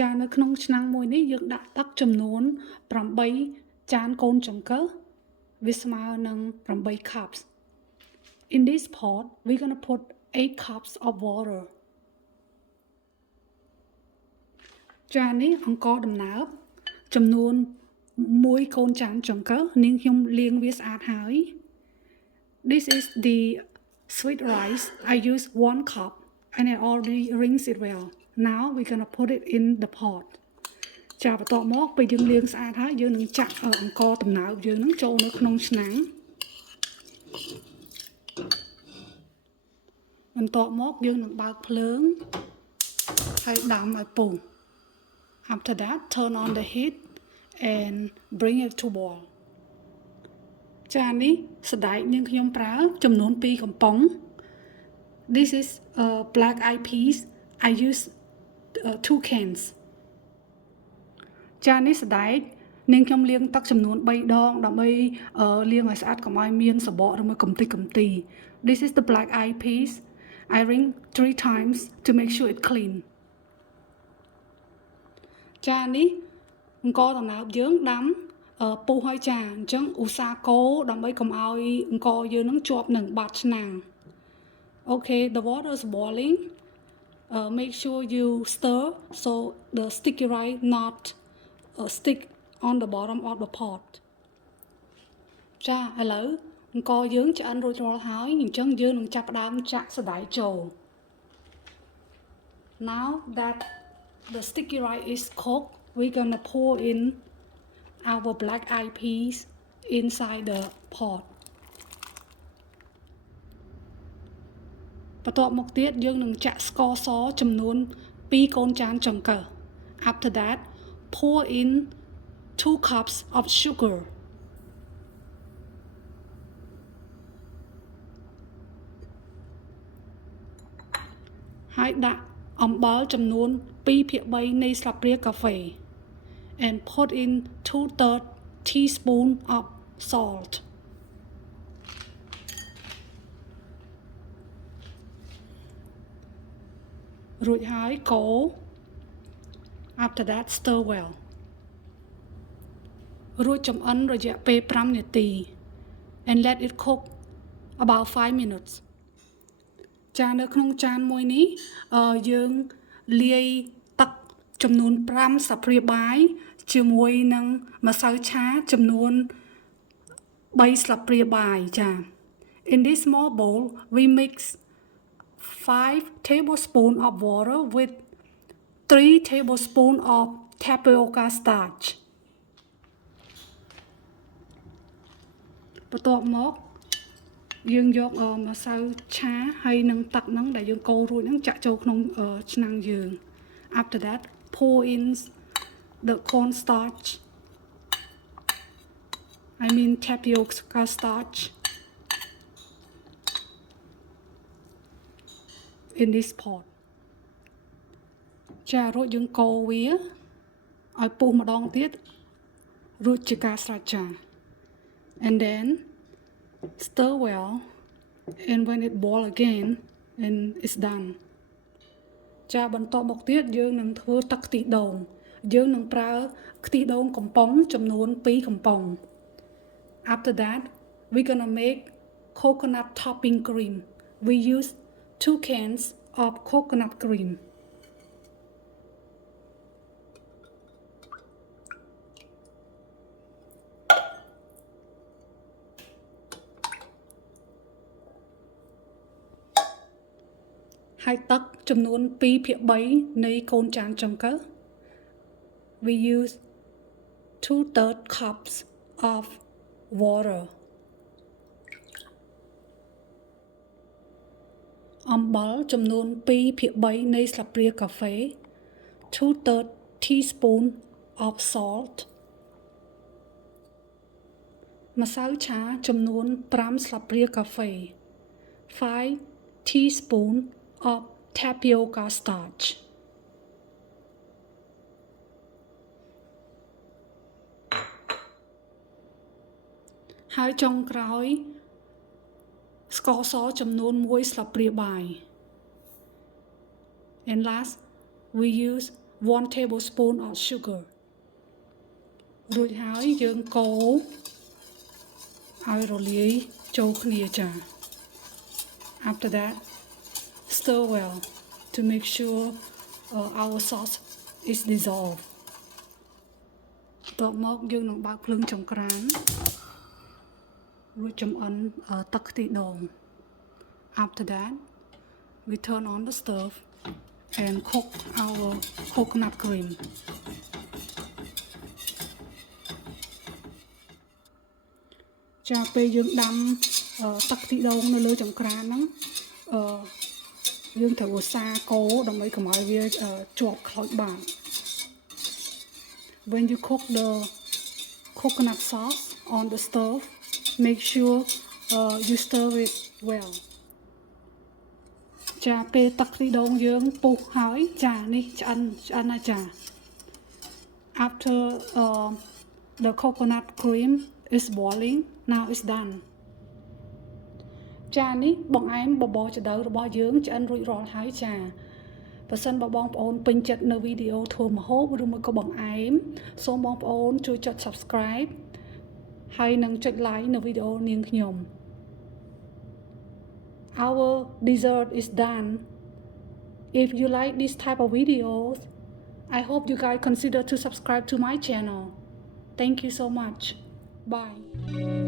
ចានៅក្នុងឆ្នាំងមួយនេះយើងដាក់ទឹកចំនួន8ចានកូនចង្កឹះវាស្មើនឹង8 cups. In this pot we're going to put 8 cups of water. ចានេះអង្ករដំណើបចំនួន1កូនចានចង្កឹះនាងខ្ញុំលាងវាស្អាតហើយ This is the sweet rice. I use 1 cup and I already rinse it well. Now we're going to put it in the pot. ចាបន្ទាប់មកពេលយើងលាងស្អាតហើយយើងនឹងចាក់អង្ករដំណើបយើងនឹងចូលនៅក្នុងឆ្នាំងបន្ទាប់មកយើងនឹងបើកភ្លើងហើយដាំឲ្យពុះ After that turn on the heat and bring it to boil. ចានេះសណ្តែកនាងខ្ញុំប្រើចំនួន2កំប៉ុង This is black eyed peas. I use 2 cans. ចានេះសណ្តែកនាងខ្ញុំលាងទឹកចំនួន3ដងដើម្បីលាងឲ្យស្អាតកុំឲ្យមានសបកឬមួយកំទេចកំទី This is the black eyed peas. I rinse 3 times to make sure it clean. ចានេះអង្ករដំណើបយើងដាំពុះហើយចាអញ្ចឹងឧស្សាហ៍កូរដើម្បីកុំឲ្យអង្ករយើងនឹងជាប់នឹងបាតឆ្នាំង Okay, the water is boiling. Make sure you stir so the sticky rice not stick on the bottom of the pot. ចាឥឡូវអង្ករយើងឆ្អិនរួចរាល់ហើយអញ្ចឹងយើងនឹងចាប់ផ្ដើមចាក់សណ្តែកចូល Now that the sticky rice is cooked, we're gonna pour in our black eyed peas inside the pot. បន្ទាប់មកទៀតយើងនឹងចាក់ស្ករសចំនួន2កូនចានចង្កឹះ After that, pour in 2 cups of sugar. ហើយដាក់អំបិលចំនួន2/3 នៃស្លាបព្រាកាហ្វេ and put in 2/3 teaspoon of salt. រួចហើយកូរ After that stir well. រួចចម្អិនរយៈពេល5នាទី and let it cook about 5 minutes. ចានៅក្នុងចានមួយនេះយើងលាយទឹកចំនួន5ស្លាបព្រាបាយជាមួយនឹងម្សៅឆាចំនួន3ស្លាបព្រាបាយចា In this small bowl we mix 5 tablespoons of water with 3 tablespoons of tapioca starch. បន្ទាប់មកយើងយកម្សៅឆាហើយនឹងទឹកហ្នឹងដែលយើងកូររួចហ្នឹងចាក់ចូលក្នុងឆ្នាំងយើង After that pour in the cornstarch. I mean tapioca starch in this pot. ចារួចយើងកូរវាឲ្យពុះម្ដងទៀតរួចជាការស្រេចចា and then stir well and when it boil again and it's done ចាបន្ទាប់មកទៀតយើងនឹងធ្វើទឹកខ្ទិះដូងយើងនឹងប្រើខ្ទិះដូងកំប៉ុងចំនួន2កំប៉ុង After that we're gonna make coconut topping cream. We use 2 cans of coconut cream. ហើយទឹកចំនួន2/3 នៃកូនចានចង្កឹះ We use 2/3 cups of water. អំបិលចំនួន2/3 នៃស្លាបព្រាកាហ្វេ 2/3 teaspoon of salt. ម្សៅឆាចំនួន5ស្លាបព្រាកាហ្វេ 5 teaspoon of tapioca starch. ហើយចុងក្រោយស្ករសចំនួន1ស្លាបព្រាបាយ And last we use 1 tablespoon of sugar រួចហើយយើងកូរឲ្យរលាយចូលគ្នាចា After that stir well to make sure our sauce is dissolved បន្ទាប់មកយើងនឹងបើកភ្លើងចង្ក្រានរួចចម្អិនទឹកខ្ទិះដូង After that we turn on the stove and cook our coconut cream ចាពេលយើងដាំទឹកខ្ទិះដូងនៅលើចង្ក្រានហ្នឹងយើងត្រូវឧស្សាហ៍កូរដើម្បីកុំឲ្យវាជាប់ខ្លោចបាន When you cook the coconut sauce on the stove make sure you stir it well ចាពេលទឹកខ្ទិះដូងយើងពុះហើយចានេះឆ្អិនណាចា After the coconut cream is boiling now it's done ចានេះបង្អែមបបរចដៅរបស់យើងឆ្អិនរួចរាល់ហើយចាបើសិនបើបងប្អូនពេញចិត្តនៅវីដេអូធ្វើម្ហូបឬមួយក៏បង្អែមសូមបងប្អូនជួយចុច Subscribe ហើយនិងចុច Like នៅវីដេអូនាងខ្ញុំ Our dessert is done. If you like this type of videos, I hope you guys consider to subscribe to my channel. Thank you so much. Bye.